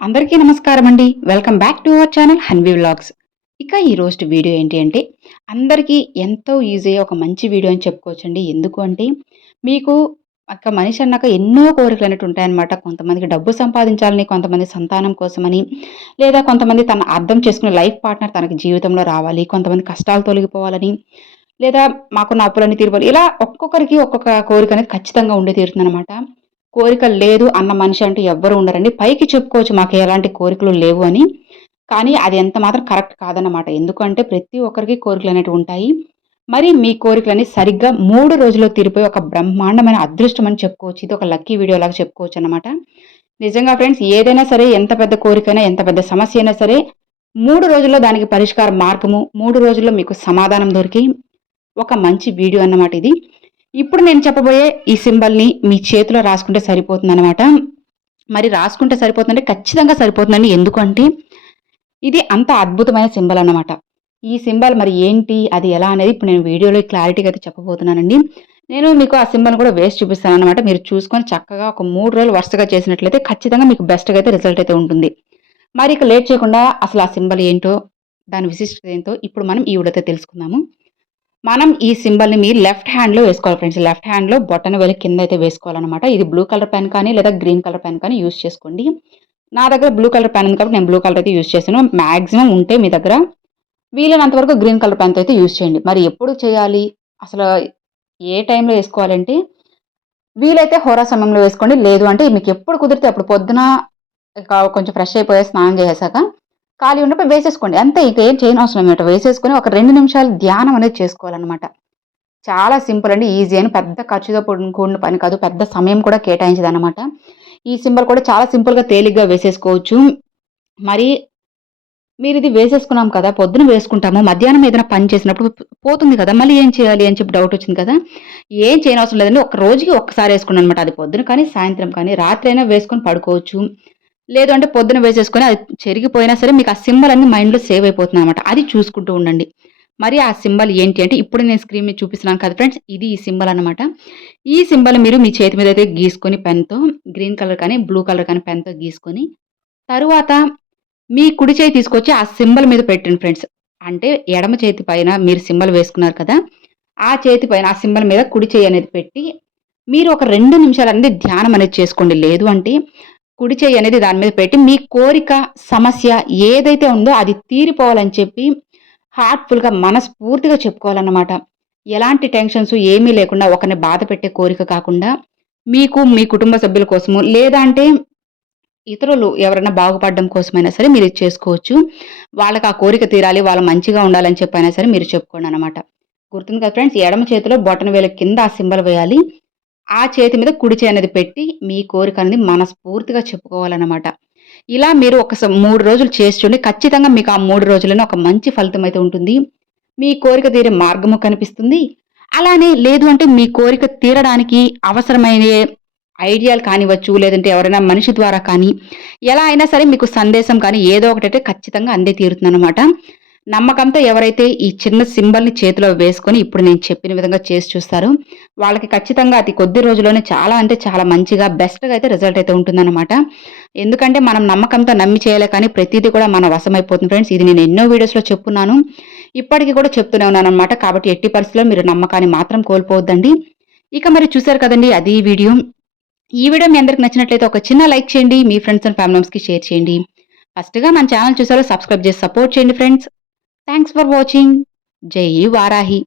అందరికీ నమస్కారం అండి. Welcome back to our channel Hanvi vlogs ఇక ఈ రోజు వీడియో ఏంటి అంటే అందరికీ ఎంతో ఈజీ ఒక మంచి వీడియో అని చెప్పుకోవచ్చండి. ఎందుకు అంటే మీకు ఒక మనిషి అన్నాక ఎన్నో కోరికలు అనేవి ఉంటాయన్నమాట. కొంతమందికి డబ్బు సంపాదించాలని కొంతమంది సంతానం కోసమని లేదా కొంతమంది తన అర్థం చేసుకునే లైఫ్ పార్ట్నర్ తనకి జీవితంలో రావాలి కొంతమంది కష్టాలు తొలగిపోవాలని లేదా మాకున్న అప్పులన్నీ తీరుకోవాలి ఇలా ఒక్కొక్కరికి ఒక్కొక్క కోరిక అనేది ఖచ్చితంగా ఉండే తీరుతుందన్నమాట. కోరిక లేదు అన్న మనిషి అంటూ ఎవ్వరు ఉండరండి. పైకి చెప్పుకోవచ్చు మాకు ఎలాంటి కోరికలు లేవు అని. కానీ అది ఎంత మాత్రం కరెక్ట్ కాదన్నమాట. ఎందుకంటే ప్రతి ఒక్కరికి కోరికలు అనేవి ఉంటాయి. మరి మీ కోరికలని సరిగ్గా మూడు రోజుల్లో తీరిపోయి ఒక బ్రహ్మాండమైన అదృష్టం అని చెప్పుకోవచ్చు. ఇది ఒక లక్కీ వీడియో లాగా చెప్పుకోవచ్చు అనమాట నిజంగా ఫ్రెండ్స్ ఏదైనా సరే ఎంత పెద్ద కోరికైనా ఎంత పెద్ద సమస్య అయినా సరే మూడు రోజుల్లో దానికి పరిష్కార మార్గము మూడు రోజుల్లో మీకు సమాధానం దొరికి ఒక మంచి వీడియో అన్నమాట ఇది. ఇప్పుడు నేను చెప్పబోయే ఈ సింబల్ని మీ చేతిలో రాసుకుంటే సరిపోతుంది అనమాట మరి రాసుకుంటే సరిపోతుందంటే ఖచ్చితంగా సరిపోతుందండి. ఎందుకంటే ఇది అంత అద్భుతమైన సింబల్ అనమాట ఈ సింబల్ మరి ఏంటి అది ఎలా అనేది ఇప్పుడు నేను వీడియోలో క్లారిటీగా అయితే చెప్పబోతున్నానండి. నేను మీకు ఆ సింబల్ కూడా వేస్ట్ చూపిస్తాను అనమాట మీరు చూసుకొని చక్కగా ఒక మూడు రోజులు వరుసగా చేసినట్లయితే ఖచ్చితంగా మీకు బెస్ట్గా అయితే రిజల్ట్ అయితే ఉంటుంది. మరి ఇక లేట్ చేయకుండా అసలు ఆ సింబల్ ఏంటో దాని విశిష్టత ఏంటో ఇప్పుడు మనం ఈ వీడియోతో తెలుసుకుందాము. మనం ఈ సింబల్ని మీ లెఫ్ట్ హ్యాండ్లో వేసుకోవాలి ఫ్రెండ్స్. లెఫ్ట్ హ్యాండ్లో బొటన వెళ్ళి కింద అయితే వేసుకోవాలన్నమాట. ఇది బ్లూ కలర్ పెన్ కానీ లేదా గ్రీన్ కలర్ పెన్ కానీ యూస్ చేసుకోండి. నా దగ్గర బ్లూ కలర్ పెన్ ఉంది కాబట్టి నేను బ్లూ కలర్ అయితే యూస్ చేశాను మ్యాక్సిమం ఉంటే మీ దగ్గర వీలైనంత వరకు గ్రీన్ కలర్ పెన్తో అయితే యూస్ చేయండి. మరి ఎప్పుడు చేయాలి? అసలు ఏ టైంలో వేసుకోవాలంటే వీలైతే హోరా సమయంలో వేసుకోండి. లేదు అంటే మీకు ఎప్పుడు కుదిరితే అప్పుడు పొద్దున కొంచెం ఫ్రెష్ అయిపోయి స్నానం చేసేసాక ఖాళీ ఉన్నప్పుడు వేసేసుకోండి. అంతే ఇక ఏం చేయని అవసరం ఏమిటో వేసేసుకొని ఒక రెండు నిమిషాలు ధ్యానం అనేది చేసుకోవాలన్నమాట. చాలా సింపుల్ అండి ఈజీ అని. పెద్ద ఖర్చుతో కూడిన పని కాదు పెద్ద సమయం కూడా కేటాయించదు అనమాట ఈ సింబల్ కూడా చాలా సింపుల్గా తేలిగ్గా వేసేసుకోవచ్చు. మరి మీరు ఇది వేసేసుకున్నాం కదా పొద్దున వేసుకుంటాము మధ్యాహ్నం ఏదైనా పని చేసినప్పుడు పోతుంది కదా మళ్ళీ ఏం చేయాలి అని చెప్పి డౌట్ వచ్చింది కదా ఏం చేయనవసరం లేదండి. ఒక రోజుకి ఒక్కసారి వేసుకున్నాను అనమాట అది పొద్దున కానీ సాయంత్రం కానీ రాత్రి అయినా వేసుకొని పడుకోవచ్చు. లేదు అంటే పొద్దున వేసేసుకొని అది చెరిగిపోయినా సరే మీకు ఆ సింబల్ అన్ని మైండ్లో సేవ్ అయిపోతుంది అనమాట అది చూసుకుంటూ ఉండండి. మరి ఆ సింబల్ ఏంటి అంటే ఇప్పుడు నేను స్క్రీన్ మీద చూపిస్తున్నాను కదా ఫ్రెండ్స్ ఇది ఈ సింబల్ అనమాట ఈ సింబల్ మీరు మీ చేతి మీద అయితే గీసుకొని పెన్తో గ్రీన్ కలర్ కానీ బ్లూ కలర్ కానీ పెన్తో గీసుకొని తరువాత మీ కుడి చేయి తీసుకొచ్చి ఆ సింబల్ మీద పెట్టండి ఫ్రెండ్స్ అంటే ఎడమ చేతి పైన మీరు సింబల్ వేసుకున్నారు కదా ఆ చేతి పైన ఆ సింబల్ మీద కుడి చేయి అనేది పెట్టి మీరు ఒక రెండు నిమిషాలు అనేది ధ్యానం అనేది చేసుకోండి. లేదు అంటే కుడి చేయి అనేది దాని మీద పెట్టి మీ కోరిక సమస్య ఏదైతే ఉందో అది తీరిపోవాలని చెప్పి హార్ట్ఫుల్గా మనస్ఫూర్తిగా చెప్పుకోవాలన్నమాట. ఎలాంటి టెన్షన్స్ ఏమీ లేకుండా ఒకరిని బాధ పెట్టే కోరిక కాకుండా మీకు మీ కుటుంబ సభ్యుల కోసము లేదా అంటే ఇతరులు ఎవరైనా బాగుపడడం కోసమైనా సరే మీరు చేసుకోవచ్చు. వాళ్ళకి ఆ కోరిక తీరాలి వాళ్ళు మంచిగా ఉండాలని చెప్పైనా సరే మీరు చెప్పుకోండి అనమాట గుర్తుంది కదా ఫ్రెండ్స్ ఎడమ చేతిలో బొటన వేల కింద ఆ సింబల్ వేయాలి. ఆ చేతి మీద కుడి చేయి అనేది పెట్టి మీ కోరిక అనేది మనస్ఫూర్తిగా చెప్పుకోవాలన్నమాట. ఇలా మీరు ఒక మూడు రోజులు చేసి చూడండి. ఖచ్చితంగా మీకు ఆ మూడు రోజులను ఒక మంచి ఫలితం అయితే ఉంటుంది. మీ కోరిక తీరే మార్గము కనిపిస్తుంది. అలానే లేదు అంటే మీ కోరిక తీరడానికి అవసరమైన ఐడియాలు కానివచ్చు లేదంటే ఎవరైనా మనిషి ద్వారా కానీ ఎలా అయినా సరే మీకు సందేశం కానీ ఏదో ఒకటైతే ఖచ్చితంగా అందే తీరుతుందన్నమాట. నమ్మకంతో ఎవరైతే ఈ చిన్న సింబల్ని చేతిలో వేసుకొని ఇప్పుడు నేను చెప్పిన విధంగా చేసి చూస్తారు వాళ్ళకి ఖచ్చితంగా అతి కొద్ది రోజుల్లోనే చాలా అంటే చాలా మంచిగా బెస్ట్గా అయితే రిజల్ట్ అయితే ఉంటుందన్నమాట. ఎందుకంటే మనం నమ్మకంతో నమ్మి చేయాలి కానీ ప్రతిదీ కూడా మన వశమైపోతుంది ఫ్రెండ్స్ ఇది నేను ఎన్నో వీడియోస్లో చెప్పున్నాను. ఇప్పటికీ కూడా చెప్తూనే ఉన్నాను అనమాట కాబట్టి ఎట్టి పరిస్థితుల్లో మీరు నమ్మకాన్ని మాత్రం కోల్పోవద్దండి. ఇక మరి చూసారు కదండి అది వీడియో ఈ వీడియో మీ అందరికి నచ్చినట్లయితే ఒక చిన్న లైక్ చేయండి. మీ ఫ్రెండ్స్ అండ్ ఫ్యామిలీస్కి షేర్ చేయండి. ఫస్ట్గా మన ఛానల్ చూసారో సబ్స్క్రైబ్ చేసి సపోర్ట్ చేయండి ఫ్రెండ్స్ థ్యాంక్స్ ఫర్ వాచింగ్ జై వారాహి.